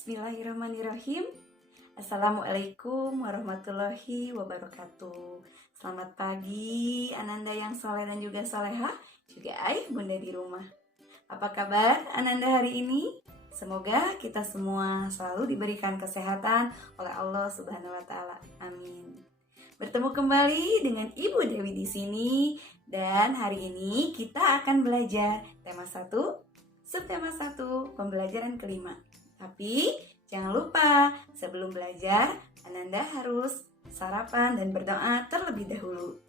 Bismillahirrahmanirrahim. Assalamualaikum warahmatullahi wabarakatuh. Selamat pagi Ananda yang soleh dan juga soleha, juga ayah bunda di rumah. Apa kabar Ananda hari ini? Semoga kita semua selalu diberikan kesehatan oleh Allah Subhanahu wa taala. Amin. Bertemu kembali dengan Ibu Dewi di sini, dan hari ini kita akan belajar tema 1, subtema 1, pembelajaran kelima. Tapi jangan lupa, sebelum belajar, Ananda harus sarapan dan berdoa terlebih dahulu.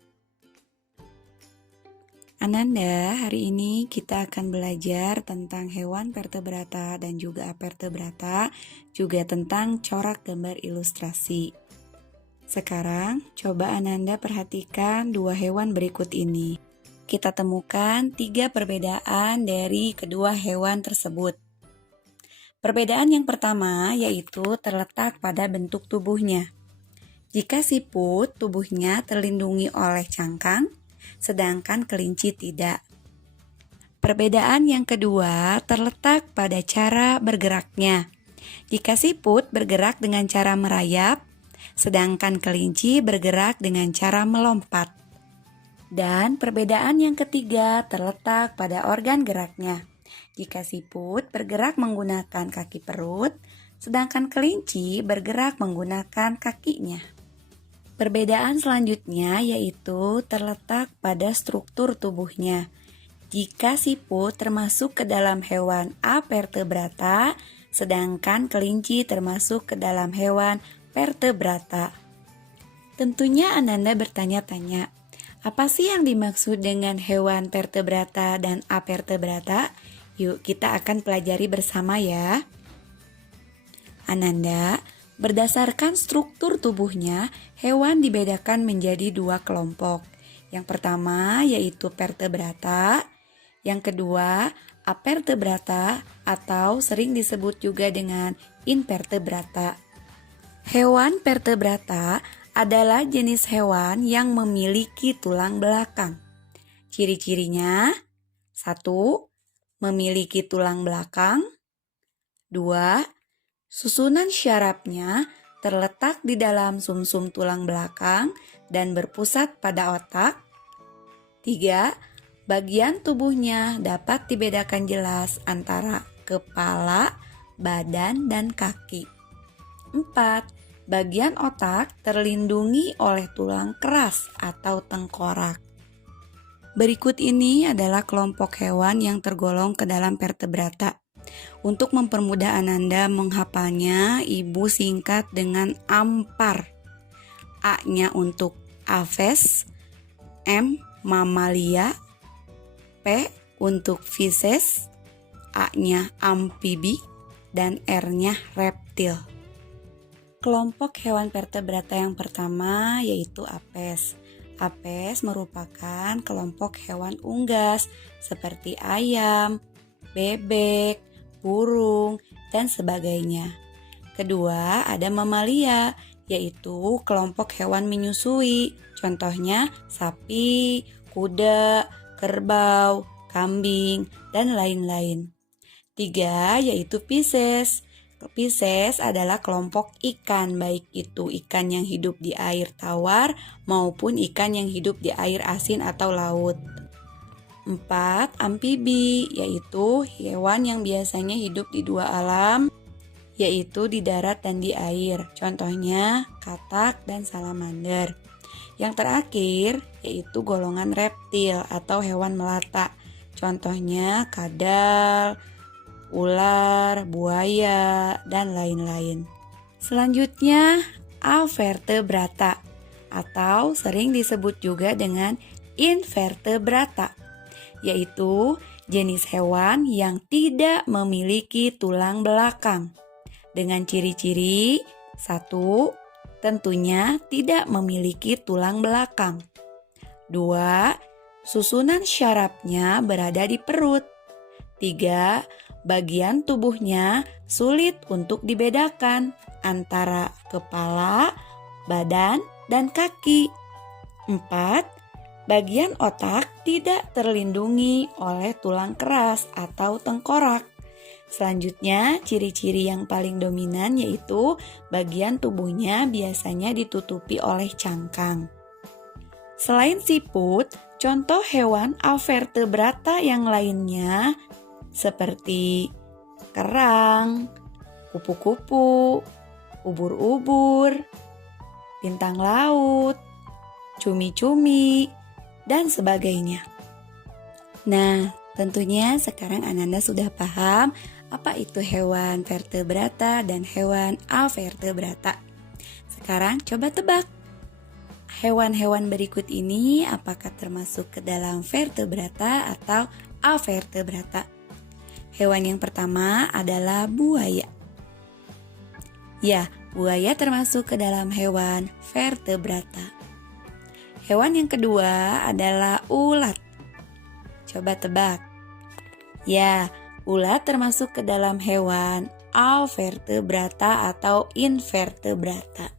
Ananda, hari ini kita akan belajar tentang hewan vertebrata dan juga avertebrata, juga tentang corak gambar ilustrasi. Sekarang, coba Ananda perhatikan dua hewan berikut ini. Kita temukan 3 perbedaan dari kedua hewan tersebut. Perbedaan yang pertama yaitu terletak pada bentuk tubuhnya. Jika siput, tubuhnya terlindungi oleh cangkang, sedangkan kelinci tidak. Perbedaan yang kedua terletak pada cara bergeraknya. Jika siput bergerak dengan cara merayap, sedangkan kelinci bergerak dengan cara melompat. Dan perbedaan yang ketiga terletak pada organ geraknya. Jika siput bergerak menggunakan kaki perut, sedangkan kelinci bergerak menggunakan kakinya. Perbedaan selanjutnya yaitu terletak pada struktur tubuhnya. Jika siput termasuk ke dalam hewan avertebrata, sedangkan kelinci termasuk ke dalam hewan vertebrata. Tentunya Ananda bertanya-tanya, apa sih yang dimaksud dengan hewan vertebrata dan avertebrata? Yuk kita akan pelajari bersama ya. Ananda, berdasarkan struktur tubuhnya, hewan dibedakan menjadi 2 kelompok. Yang pertama yaitu vertebrata, yang kedua avertebrata atau sering disebut juga dengan invertebrata. Hewan vertebrata adalah jenis hewan yang memiliki tulang belakang. Ciri-cirinya: 1. Memiliki tulang belakang. 2. Susunan syarafnya terletak di dalam sumsum tulang belakang dan berpusat pada otak. 3. Bagian tubuhnya dapat dibedakan jelas antara kepala, badan, dan kaki. 4. Bagian otak terlindungi oleh tulang keras atau tengkorak. Berikut ini adalah kelompok hewan yang tergolong ke dalam vertebrata. Untuk mempermudah Ananda menghafalnya, Ibu singkat dengan AMPAR. A-nya untuk Aves, M mamalia, P untuk Pisces, A-nya amfibi, dan R-nya reptil. Kelompok hewan vertebrata yang pertama yaitu Apes. Apes merupakan kelompok hewan unggas seperti ayam, bebek, burung, dan sebagainya. Kedua, ada mamalia, yaitu kelompok hewan menyusui. Contohnya sapi, kuda, kerbau, kambing, dan lain-lain. 3, yaitu Pisces. Pisces adalah kelompok ikan, baik itu ikan yang hidup di air tawar maupun ikan yang hidup di air asin atau laut. 4. Amfibi, yaitu hewan yang biasanya hidup di 2 alam, yaitu di darat dan di air. Contohnya katak dan salamander. Yang terakhir yaitu golongan reptil atau hewan melata. Contohnya kadal, ular, buaya, dan lain-lain. Selanjutnya, avertebrata atau sering disebut juga dengan invertebrata, yaitu jenis hewan yang tidak memiliki tulang belakang. Dengan ciri-ciri: 1. Tentunya tidak memiliki tulang belakang. 2. Susunan syarafnya berada di perut. 3. Bagian tubuhnya sulit untuk dibedakan antara kepala, badan, dan kaki. 4. Bagian otak tidak terlindungi oleh tulang keras atau tengkorak. Selanjutnya, ciri-ciri yang paling dominan yaitu bagian tubuhnya biasanya ditutupi oleh cangkang. Selain siput, contoh hewan avertebrata yang lainnya seperti kerang, kupu-kupu, ubur-ubur, bintang laut, cumi-cumi, dan sebagainya. Nah, tentunya sekarang Ananda sudah paham apa itu hewan vertebrata dan hewan avertebrata. Sekarang coba tebak. Hewan-hewan berikut ini apakah termasuk ke dalam vertebrata atau avertebrata? Hewan yang pertama adalah buaya. Ya, buaya termasuk ke dalam hewan vertebrata. Hewan yang kedua adalah ulat. Coba tebak. Ya, ulat termasuk ke dalam hewan avertebrata atau invertebrata.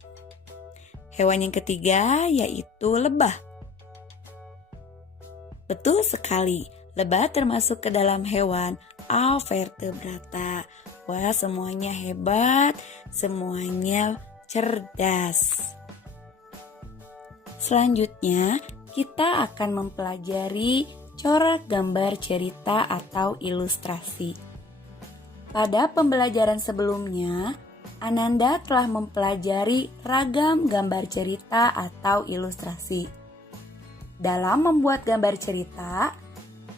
Hewan yang ketiga yaitu lebah. Betul sekali, lebah termasuk ke dalam hewan avertebrata. Wah, semuanya hebat, semuanya cerdas. Selanjutnya, kita akan mempelajari corak gambar cerita atau ilustrasi. Pada pembelajaran sebelumnya, Ananda telah mempelajari ragam gambar cerita atau ilustrasi. Dalam membuat gambar cerita,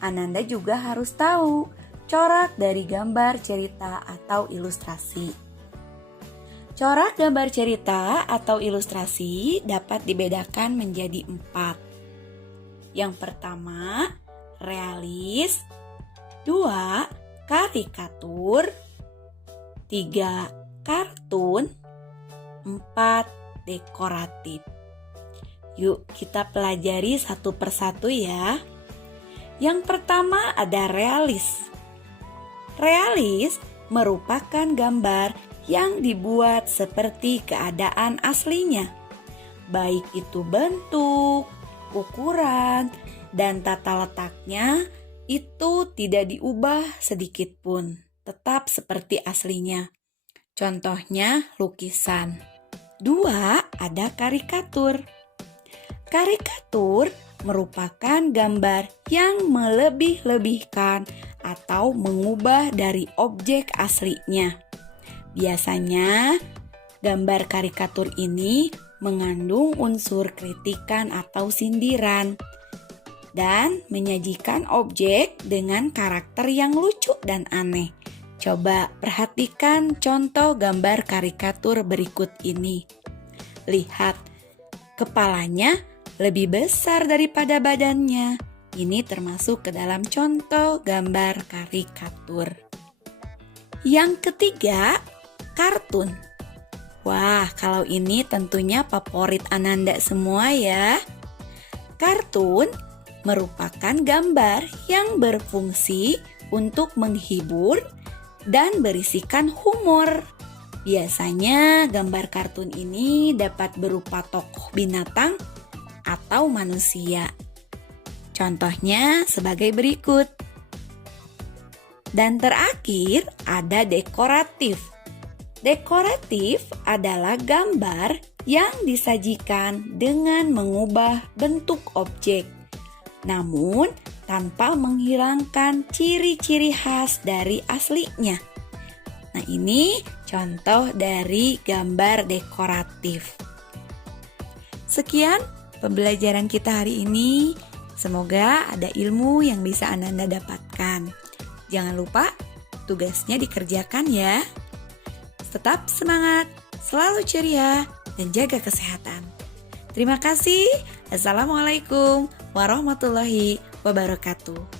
Ananda juga harus tahu corak dari gambar cerita atau ilustrasi. Corak gambar cerita atau ilustrasi dapat dibedakan menjadi 4. Yang pertama, realis, 2, karikatur, 3, kartun, 4, dekoratif. Yuk kita pelajari satu persatu ya. Yang pertama ada realis. Realis merupakan gambar yang dibuat seperti keadaan aslinya, baik itu bentuk, ukuran, dan tata letaknya itu tidak diubah sedikit pun, tetap seperti aslinya. Contohnya lukisan. 2, ada karikatur. Karikatur merupakan gambar yang melebih-lebihkan atau mengubah dari objek aslinya. Biasanya, gambar karikatur ini mengandung unsur kritikan atau sindiran dan menyajikan objek dengan karakter yang lucu dan aneh. Coba perhatikan contoh gambar karikatur berikut ini. Lihat, kepalanya lebih besar daripada badannya. Ini termasuk ke dalam contoh gambar karikatur. Yang ketiga, kartun. Wah, kalau ini tentunya favorit Ananda semua ya. Kartun merupakan gambar yang berfungsi untuk menghibur dan berisikan humor. Biasanya gambar kartun ini dapat berupa tokoh binatang atau manusia. Contohnya sebagai berikut. Dan terakhir ada dekoratif. Dekoratif adalah gambar yang disajikan dengan mengubah bentuk objek, namun tanpa menghilangkan ciri-ciri khas dari aslinya. Nah, ini contoh dari gambar dekoratif. Sekian pembelajaran kita hari ini. Semoga ada ilmu yang bisa Ananda dapatkan. Jangan lupa tugasnya dikerjakan ya. Tetap semangat, selalu ceria, dan jaga kesehatan. Terima kasih. Assalamualaikum warahmatullahi wabarakatuh.